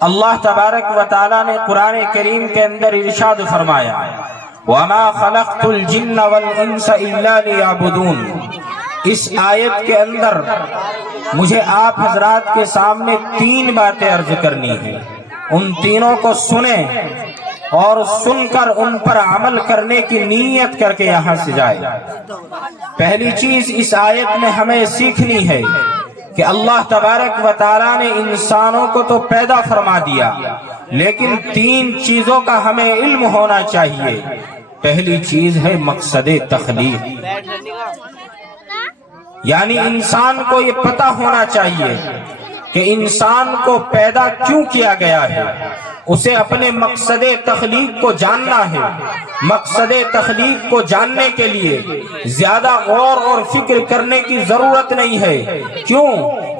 اللہ تبارک و تعالیٰ نے قرآن کریم کے اندر ارشاد فرمایا وَمَا خَلَقْتُ الْجِنَّ وَالْإِنسَ إِلَّا لِيَعْبُدُونَ۔ اس آیت کے اندر مجھے آپ حضرات کے سامنے تین باتیں عرض کرنی ہیں، ان تینوں کو سنیں اور سن کر ان پر عمل کرنے کی نیت کر کے یہاں سے جائے۔ پہلی چیز اس آیت میں ہمیں سیکھنی ہے کہ اللہ تبارک و تعالیٰ نے انسانوں کو تو پیدا فرما دیا، لیکن تین چیزوں کا ہمیں علم ہونا چاہیے۔ پہلی چیز ہے مقصد تخلیق، یعنی انسان کو یہ پتہ ہونا چاہیے کہ انسان کو پیدا کیوں کیا گیا ہے، اسے اپنے مقصد تخلیق کو جاننا ہے۔ مقصد تخلیق کو جاننے کے لیے زیادہ غور اور فکر کرنے کی ضرورت نہیں ہے۔ کیوں؟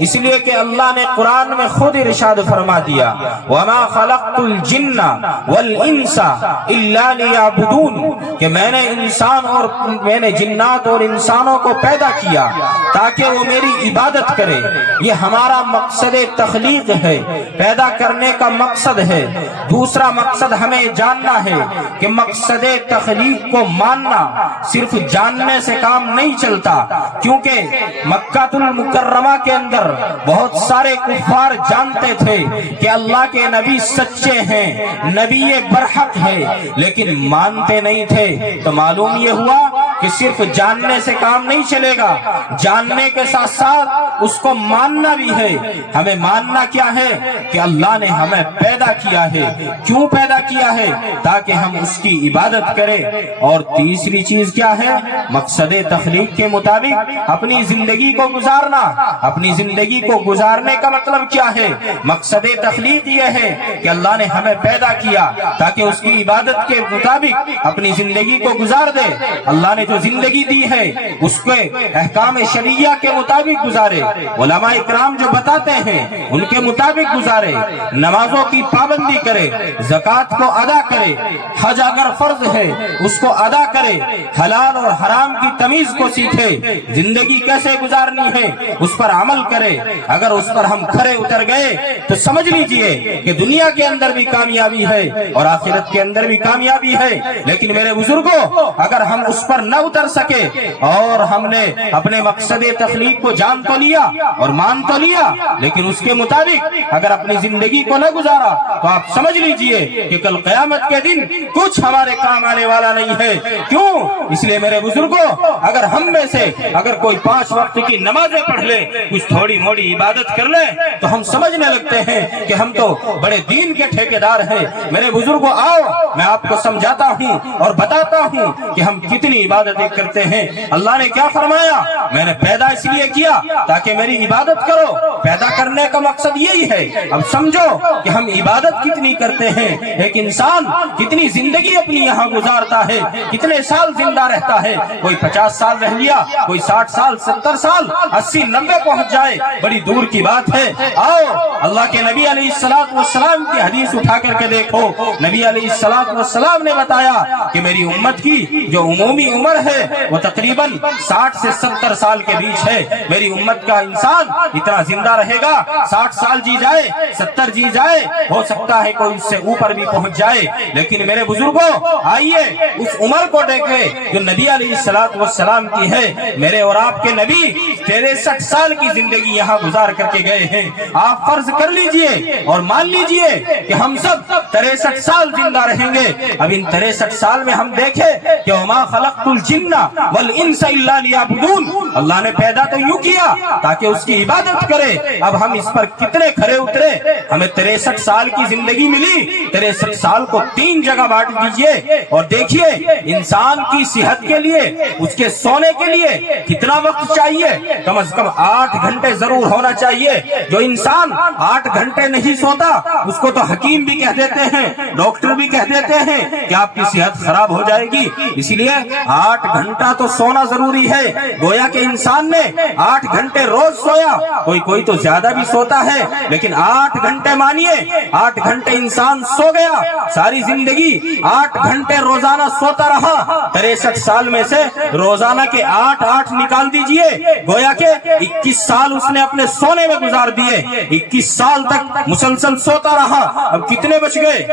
اس لیے کہ اللہ نے قرآن میں خود ارشاد فرما دیا وَمَا خَلَقْتُ الْجِنَّ وَالْإِنسَ إِلَّا لِيَعْبُدُونَ، کہ میں نے جنات اور انسانوں کو پیدا کیا تاکہ وہ میری عبادت کرے۔ یہ ہمارا مقصد تخلیق ہے، پیدا کرنے کا مقصد ہے۔ دوسرا مقصد ہمیں جاننا ہے کہ مقصد تخلیق کو ماننا صرف جاننے سے کام نہیں چلتا، کیونکہ مکہ المکرمہ کے اندر بہت سارے کفار جانتے تھے کہ اللہ کے نبی سچے ہیں، نبی برحق ہے، لیکن مانتے نہیں تھے۔ تو معلوم یہ ہوا کہ صرف جاننے سے کام نہیں چلے گا، جاننے کے ساتھ ساتھ اس کو ماننا بھی ہے۔ ہمیں ماننا کیا ہے کہ اللہ نے ہمیں پیدا کیا ہے۔ کیوں پیدا کیا ہے؟ تاکہ ہم اس کی عبادت کریں۔ اور تیسری چیز کیا ہے؟ مقصد تخلیق کے مطابق اپنی زندگی کو گزارنا۔ اپنی زندگی کو گزارنے کا مطلب کیا ہے؟ مقصد تخلیق یہ ہے کہ اللہ نے ہمیں پیدا کیا تاکہ اس کی عبادت کے مطابق اپنی زندگی کو گزار دے۔ اللہ نے جو زندگی دی ہے اس کے احکام شریعہ کے مطابق گزارے، علماء اکرام جو بتاتے ہیں ان کے مطابق گزارے، نمازوں کی پابندی کرے، زکوٰۃ کو ادا کرے، حج اگر فرض ہے اس کو ادا کرے، حلال اور حرام کی تمیز کو سیکھے، زندگی کیسے گزارنی ہے اس پر عمل کرے۔ اگر اس پر ہم کھرے اتر گئے تو سمجھ لیجئے کہ دنیا کے اندر بھی کامیابی ہے اور آخرت کے اندر بھی کامیابی ہے۔ لیکن میرے بزرگوں، اگر ہم اس پر نہ اتر سکے اور ہم نے اپنے مقصد تخلیق کو جان تو لیا اور مان تو لیا، لیکن اس کے مطابق اگر اپنی زندگی کو نہ گزارا تو آپ سمجھ لیجئے کہ کل قیامت کے دن کچھ ہمارے کام آنے والا نہیں ہے۔ کیوں؟ اس لیے میرے بزرگوں، اگر ہم میں سے اگر کوئی 5 وقت کی نمازیں پڑھ لے، کچھ تھوڑی موڑی عبادت کر لے، تو ہم سمجھنے لگتے ہیں کہ ہم تو بڑے دین کے ٹھیکیدار ہیں۔ میرے بزرگوں، آؤ میں آپ کو سمجھاتا ہوں اور بتاتا ہوں کہ ہم کتنی عبادتیں کرتے ہیں۔ اللہ نے کیا فرمایا؟ میں نے پیدا اس لیے کیا تاکہ میری عبادت کرو۔ پیدا کرنے کا مقصد یہی ہے۔ اب سمجھو کہ ہم عبادت کتنی کرتے ہیں، ایک انسان کتنی زندگی اپنی یہاں گزارتا ہے، کتنے سال زندہ رہتا ہے۔ کوئی 50 سال رہ لیا، کوئی 60 سال، 70 سال، 80، 90 پہنچ جائے، بڑی دور کی بات ہے۔ آؤ اللہ کے نبی علیہ السلام کی حدیث اٹھا کر کے دیکھو۔ نبی علیہ السلام نے بتایا کہ میری امت کی جو عمومی عمر ہے وہ تقریباً 60 سے 70 سال کے بیچ ہے۔ میری امت کا انسان اتنا زندہ رہے گا، 60 سال جی جائے، 70 جی جائے، ہو سکتا ہے کوئی اس سے اوپر بھی پہنچ جائے۔ لیکن میرے بزرگوں، آئیے اس عمر کو دیکھیں جو نبی علیہ السلام کی ہے۔ میرے اور آپ کے نبی 63 سال کی زندگی یہاں گزار کر کے گئے ہیں۔ آپ فرض کر لیجئے اور مان لیجئے کہ ہم سب 63 سال زندہ رہیں گے۔ اب ان 63 سال میں ہم دیکھیں کہ وَمَا خَلَقْتُ الْجِنَّ وَالْإِنسَ إِلَّا لِيَعْبُدُونَ، اللہ نے پیدا تو یوں کیا تاکہ اس کی عبادت کرے۔ اب ہم اس پر کتنے کھرے اترے؟ ہمیں 63 سال کی زندگی ملی، 63 سال کو 3 جگہ بانٹ دیجئے اور دیکھیے انسان کی صحت کے لیے، اس کے سونے کے لیے کتنا وقت چاہیے؟ کم از کم 8 گھنٹے ضرور ہونا چاہیے۔ جو انسان 8 گھنٹے نہیں سوتا اس کو تو حکیم بھی کہہ دیتے ہیں، ڈاکٹر بھی کہہ لیتے ہیں کہ آپ کی صحت خراب ہو جائے گی، اسی لیے 8 گھنٹہ تو سونا ضروری ہے۔ گویا کہ انسان نے 8 گھنٹے روز سویا، کوئی تو زیادہ بھی سوتا ہے، لیکن 8 گھنٹے مانیے 8 گھنٹے انسان سو گیا، ساری زندگی 8 گھنٹے روزانہ سوتا رہا۔ 63 سال میں سے روزانہ کے 8 نکال دیجئے، گویا کہ 21 سال اس نے اپنے سونے میں گزار دیے، 21 سال تک مسلسل سوتا رہا۔ اب کتنے بچ گئے؟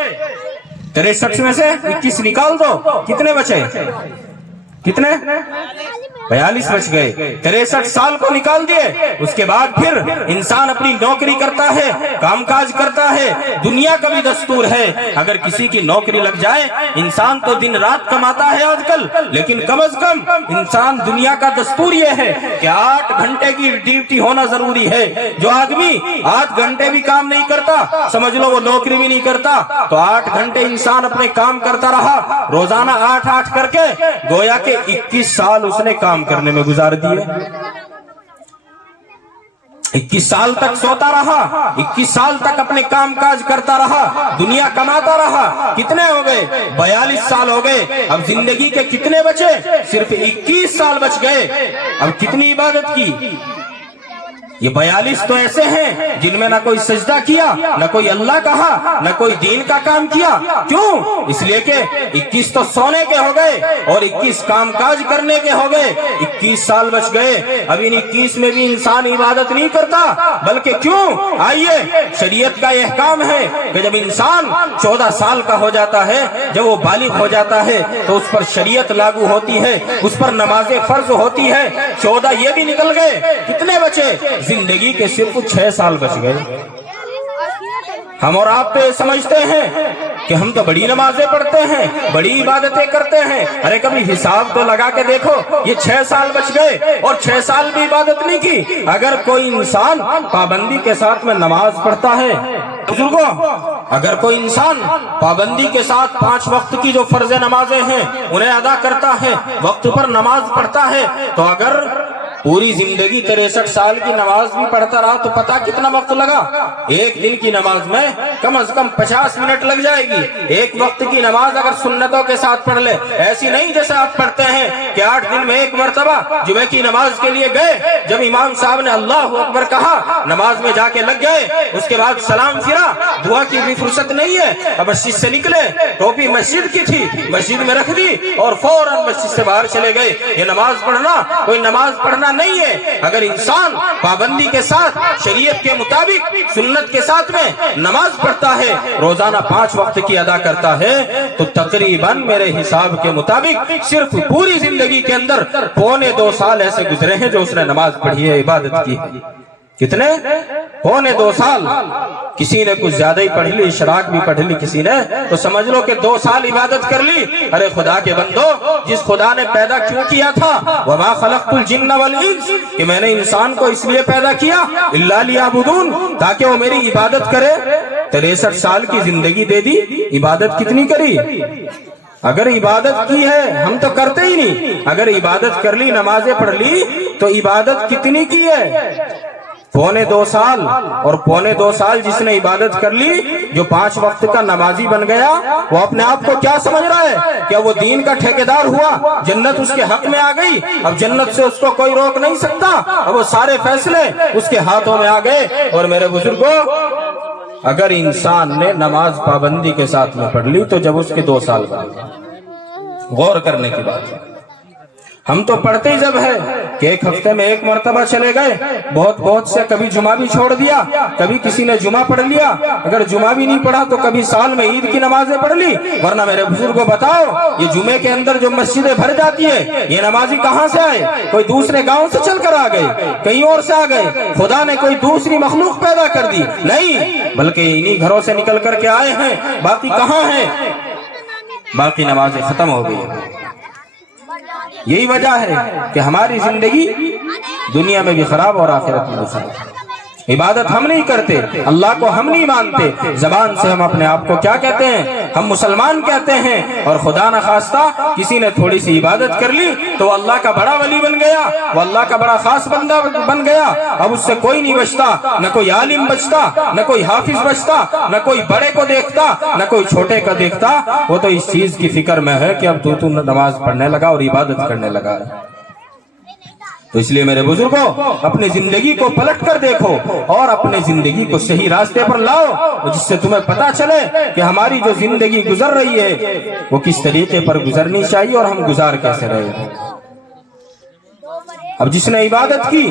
63 میں سے 21 نکال دو، کتنے بچے؟ کتنے؟ 42 بچ گئے۔ 63 سال کو نکال دیے، اس کے بعد پھر انسان اپنی نوکری کرتا ہے، کام کاج کرتا ہے۔ دنیا کا بھی دستور ہے، اگر کسی کی نوکری لگ جائے، انسان تو دن رات کماتا ہے آج کل، لیکن کم از کم انسان دنیا کا دستور یہ ہے کہ 8 گھنٹے کی ڈیوٹی ہونا ضروری ہے۔ جو آدمی 8 گھنٹے بھی کام نہیں کرتا، سمجھ لو وہ نوکری بھی نہیں کرتا، تو 8 گھنٹے انسان اپنے کام کرتا رہا، روزانہ 8 کر کے، گویا کہ 21 سال اس نے کام کرنے میں گزار دیے۔ 21 سال تک سوتا رہا، 21 سال تک اپنے کام کاج کرتا رہا، دنیا کماتا رہا۔ کتنے ہو گئے؟ 42 سال ہو گئے۔ اب زندگی کے کتنے بچے؟ صرف 21 سال بچ گئے۔ اب کتنی عبادت کی؟ یہ 42 تو ایسے ہیں جن میں نہ کوئی سجدہ کیا، نہ کوئی اللہ کہا، نہ کوئی دین کا کام کیا۔ کیوں؟ اس لیے کہ 21 تو سونے کے ہو گئے اور 21 کام کاج کرنے کے ہو گئے، 21 سال بچ گئے۔ اب ان 21 میں بھی انسان عبادت نہیں کرتا، بلکہ کیوں؟ آئیے، شریعت کا یہ احکام ہے کہ جب انسان 14 سال کا ہو جاتا ہے، جب وہ بالغ ہو جاتا ہے، تو اس پر شریعت لاگو ہوتی ہے، اس پر نماز فرض ہوتی ہے۔ 14 یہ بھی نکل گئے، کتنے بچے؟ زندگی کے صرف 6 سال بچ گئے۔ ہم اور آپ تو یہ سمجھتے ہیں کہ ہم تو بڑی نمازیں پڑھتے ہیں، بڑی عبادتیں کرتے ہیں، ارے کبھی حساب تو لگا کے دیکھو، یہ 6 سال بچ گئے اور 6 سال بھی عبادت نہیں کی۔ اگر کوئی انسان پابندی کے ساتھ میں نماز پڑھتا ہے، بزرگوں، اگر کوئی انسان پابندی کے ساتھ 5 وقت کی جو فرض نمازیں ہیں انہیں ادا کرتا ہے، وقت پر نماز پڑھتا ہے، تو اگر پوری زندگی 63 سال کی نماز بھی پڑھتا رہا تو پتہ کتنا وقت لگا؟ ایک دن کی نماز میں کم از کم 50 منٹ لگ جائے گی۔ ایک وقت کی نماز اگر سنتوں کے ساتھ پڑھ لے، ایسی نہیں جیسے آپ پڑھتے ہیں کہ 8 دن میں ایک مرتبہ جمعہ کی نماز کے لیے گئے، جب امام صاحب نے اللہ اکبر کہا، نماز میں جا کے لگ گئے، اس کے بعد سلام پھرا، دعا کی بھی فرصت نہیں ہے، اب مسجد سے نکلے، ٹوپی مسجد کی تھی، مسجد میں رکھ دی اور فوراً مسجد سے باہر چلے گئے۔ یہ نماز پڑھنا کوئی نماز پڑھنا نہیں ہے۔ اگر انسان پابندی کے ساتھ، شریعت کے مطابق، سنت کے ساتھ میں نماز پڑھتا ہے، روزانہ 5 وقت کی ادا کرتا ہے، تو تقریباً میرے حساب کے مطابق صرف پوری زندگی کے اندر 2.25 سال ایسے گزرے ہیں جو اس نے نماز پڑھی ہے، عبادت کی۔ کتنے؟ 2.25 سال۔ کسی نے کچھ زیادہ ہی پڑھ لی، اشراق بھی پڑھ لی کسی نے، تو سمجھ لو کہ 2 سال عبادت کر لی۔ ارے خدا کے بندو، جس خدا نے پیدا کیوں کیا تھا، وَمَا خَلَقْتُ الْجِنَّ وَالْإِنسَ، کہ میں نے انسان کو اس لیے پیدا کیا، إِلَّا لِيَعْبُدُونَ، تاکہ وہ میری عبادت کرے۔ 63 سال کی زندگی دے دی، عبادت کتنی کری؟ اگر عبادت کی ہے، ہم تو کرتے ہی نہیں، اگر عبادت کر لی، نمازیں پڑھ لی، تو عبادت کتنی کی ہے؟ 2.25 سال۔ اور 2.25 سال جس نے عبادت کر لی، جو 5 وقت کا نمازی بن گیا، وہ اپنے آپ کو کیا سمجھ رہا ہے؟ کیا وہ دین کا ٹھیکیدار ہوا؟ جنت اس کے حق میں آ گئی، اب جنت سے اس کو کوئی روک نہیں سکتا، اب وہ سارے فیصلے اس کے ہاتھوں میں آ گئے۔ اور میرے بزرگوں، اگر انسان نے نماز پابندی کے ساتھ میں پڑھ لی تو جب اس کے 2 سال بعد، غور کرنے کی بات ہے۔ ہم تو پڑھتے ہی جب ہے کہ ایک ہفتے میں ایک مرتبہ چلے گئے، بہت سے کبھی جمعہ بھی چھوڑ دیا، کبھی کسی نے جمعہ پڑھ لیا، اگر جمعہ بھی نہیں پڑھا تو کبھی سال میں عید کی نمازیں پڑھ لی۔ ورنہ میرے بزرگوں بتاؤ، یہ جمعے کے اندر جو مسجدیں بھر جاتی ہے، یہ نمازی کہاں سے آئے؟ کوئی دوسرے گاؤں سے چل کر آ گئے، کہیں اور سے آ گئے، خدا نے کوئی دوسری مخلوق پیدا کر دی؟ نہیں، بلکہ انہی گھروں سے نکل کر کے آئے ہیں۔ باقی کہاں ہیں؟ باقی نمازیں ختم ہو گئی۔ یہی وجہ ہے کہ ہماری زندگی دنیا میں بھی خراب اور آخرت میں بھی خراب۔ عبادت ہم نہیں کرتے، اللہ کو ہم نہیں مانتے، زبان سے ہم اپنے آپ کو کیا کہتے ہیں؟ ہم مسلمان کہتے ہیں، اور خدا نخواستہ کسی نے تھوڑی سی عبادت کر لی تو وہ اللہ کا بڑا ولی بن گیا، وہ اللہ کا بڑا خاص بندہ بن گیا، اب اس سے کوئی نہیں بچتا، نہ کوئی عالم بچتا، نہ کوئی حافظ بچتا، نہ کوئی بڑے کو دیکھتا، نہ کوئی چھوٹے کا دیکھتا، وہ تو اس چیز کی فکر میں ہے کہ اب تو نماز پڑھنے لگا اور عبادت کرنے لگا۔ تو اس لیے میرے بزرگوں، اپنی زندگی کو پلٹ کر دیکھو اور اپنے زندگی کو صحیح راستے پر لاؤ، جس سے تمہیں پتا چلے کہ ہماری جو زندگی گزر رہی ہے وہ کس طریقے پر گزرنی چاہیے اور ہم گزار کیسے رہے ہیں۔ اب جس نے عبادت کی،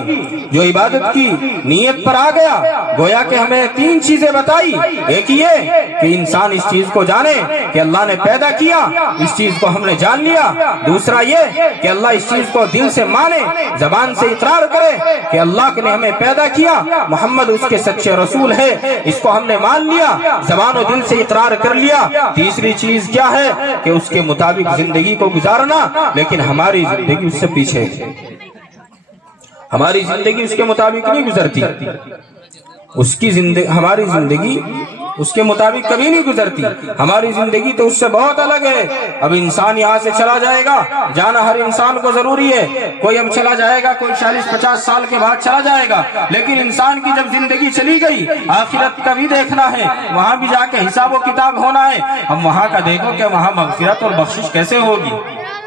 جو عبادت کی نیت پر آ گیا، گویا کہ ہمیں تین چیزیں بتائی۔ ایک یہ کہ انسان اس چیز کو جانے کہ اللہ نے پیدا کیا، اس چیز کو ہم نے جان لیا۔ دوسرا یہ کہ اللہ اس چیز کو دل سے مانے، زبان سے اقرار کرے کہ اللہ نے ہمیں پیدا کیا، محمد اس کے سچے رسول ہے، اس کو ہم نے مان لیا، زبان و دل سے اقرار کر لیا۔ تیسری چیز کیا ہے کہ اس کے مطابق زندگی کو گزارنا، لیکن ہماری زندگی اس سے پیچھے ہے، ہماری زندگی اس کے مطابق نہیں گزرتی، ہماری زندگی اس کے مطابق کبھی نہیں گزرتی، ہماری زندگی تو اس سے بہت الگ ہے۔ اب انسان یہاں سے چلا جائے گا، جانا ہر انسان کو ضروری ہے، کوئی ہم چلا جائے گا، کوئی 40-50 سال کے بعد چلا جائے گا، لیکن انسان کی جب زندگی چلی گئی، آخرت کا بھی دیکھنا ہے، وہاں بھی جا کے حساب و کتاب ہونا ہے۔ اب وہاں کا دیکھو کہ وہاں مغفرت اور بخشش کیسے ہوگی۔